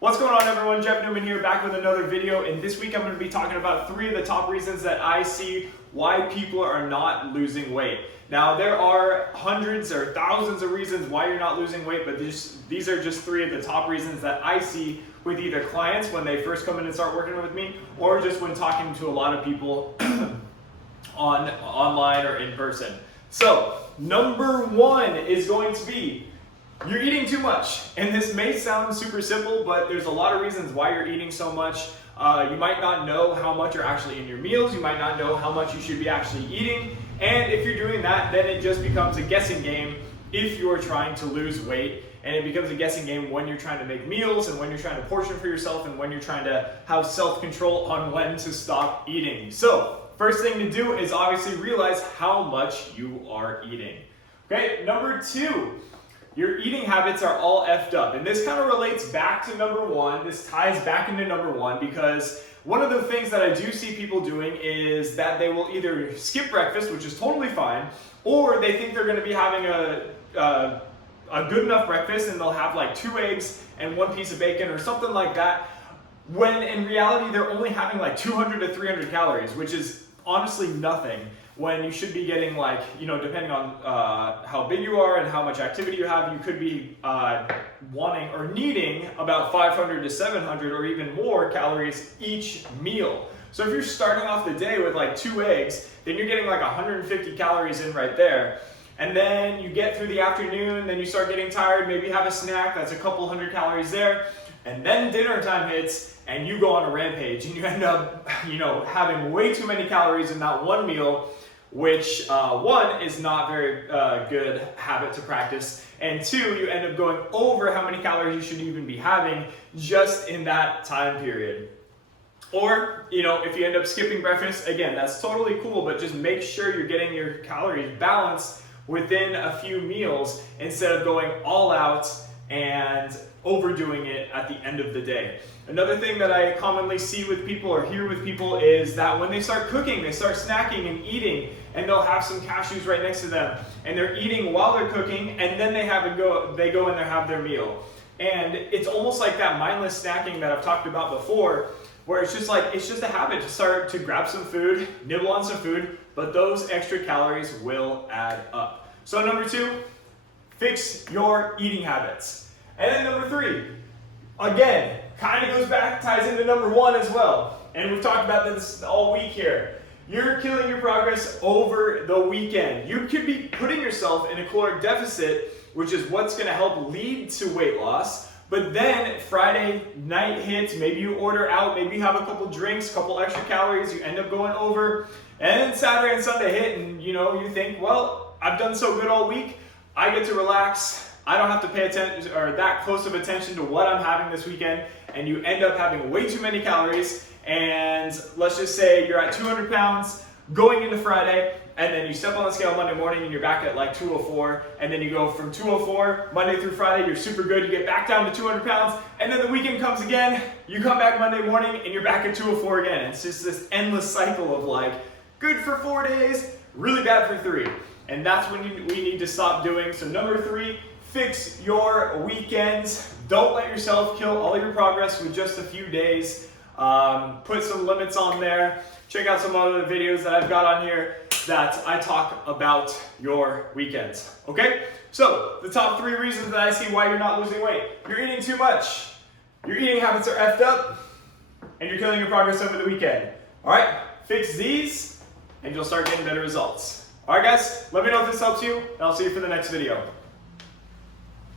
What's going on, everyone? Jeff Newman here, back with another video, and this week I'm going to be talking about 3 of the top reasons that I see why people are not losing weight. Now, there are hundreds or thousands of reasons why you're not losing weight, but these are just 3 of the top reasons that I see with either clients when they first come in and start working with me, or just when talking to a lot of people online or in person. So, number 1 is going to be you're eating too much. And this may sound super simple, but there's a lot of reasons why you're eating so much. You might not know how much are actually in your meals. You might not know how much you should be actually eating. And if you're doing that, then it just becomes a guessing game if you're trying to lose weight. And it becomes a guessing game when you're trying to make meals and when you're trying to portion for yourself and when you're trying to have self-control on when to stop eating. So, first thing to do is obviously realize how much you are eating. Okay, number 2. Your eating habits are all effed up. And this kind of relates back to number 1. This ties back into number 1 because one of the things that I do see people doing is that they will either skip breakfast, which is totally fine, or they think they're going to be having a good enough breakfast and they'll have like 2 eggs and 1 piece of bacon or something like that, when in reality they're only having like 200 to 300 calories, which is honestly nothing. When you should be getting, like, depending on how big you are and how much activity you have, you could be wanting or needing about 500 to 700 or even more calories each meal. So if you're starting off the day with like 2 eggs, then you're getting like 150 calories in right there. And then you get through the afternoon, then you start getting tired, maybe have a snack, that's a couple hundred calories there. And then dinner time hits and you go on a rampage and you end up, having way too many calories in that one meal, which 1 is not very good habit to practice, and 2, you end up going over how many calories you should even be having just in that time period. Or, if you end up skipping breakfast, again, that's totally cool, but just make sure you're getting your calories balanced within a few meals instead of going all out and overdoing it at the end of the day. Another thing that I commonly see with people or hear with people is that when they start cooking, they start snacking and eating, and they'll have some cashews right next to them, and they're eating while they're cooking, and then they go and they have their meal. And it's almost like that mindless snacking that I've talked about before, where it's just a habit to start to grab some food, nibble on some food, but those extra calories will add up. So number 2, fix your eating habits. And then number 3, again, kind of goes back, ties into number 1 as well. And we've talked about this all week here. You're killing your progress over the weekend. You could be putting yourself in a caloric deficit, which is what's going to help lead to weight loss. But then Friday night hits, maybe you order out, maybe you have a couple drinks, couple extra calories, you end up going over. And then Saturday and Sunday hit and you think, well, I've done so good all week, I get to relax. I don't have to pay attention or that close of attention to what I'm having this weekend, and you end up having way too many calories. And let's just say you're at 200 pounds going into Friday, and then you step on the scale Monday morning and you're back at like 204, and then you go from 204 Monday through Friday, you're super good, you get back down to 200 pounds, and then the weekend comes again, you come back Monday morning and you're back at 204 again. It's just this endless cycle of like, good for 4 days, really bad for 3. And that's when we need to stop doing. So number 3, fix your weekends. Don't let yourself kill all your progress with just a few days. Put some limits on there. Check out some other videos that I've got on here that I talk about your weekends. Okay? So, the top 3 reasons that I see why you're not losing weight. You're eating too much. Your eating habits are effed up. And you're killing your progress over the weekend. Alright? Fix these and you'll start getting better results. Alright guys, let me know if this helps you, and I'll see you for the next video.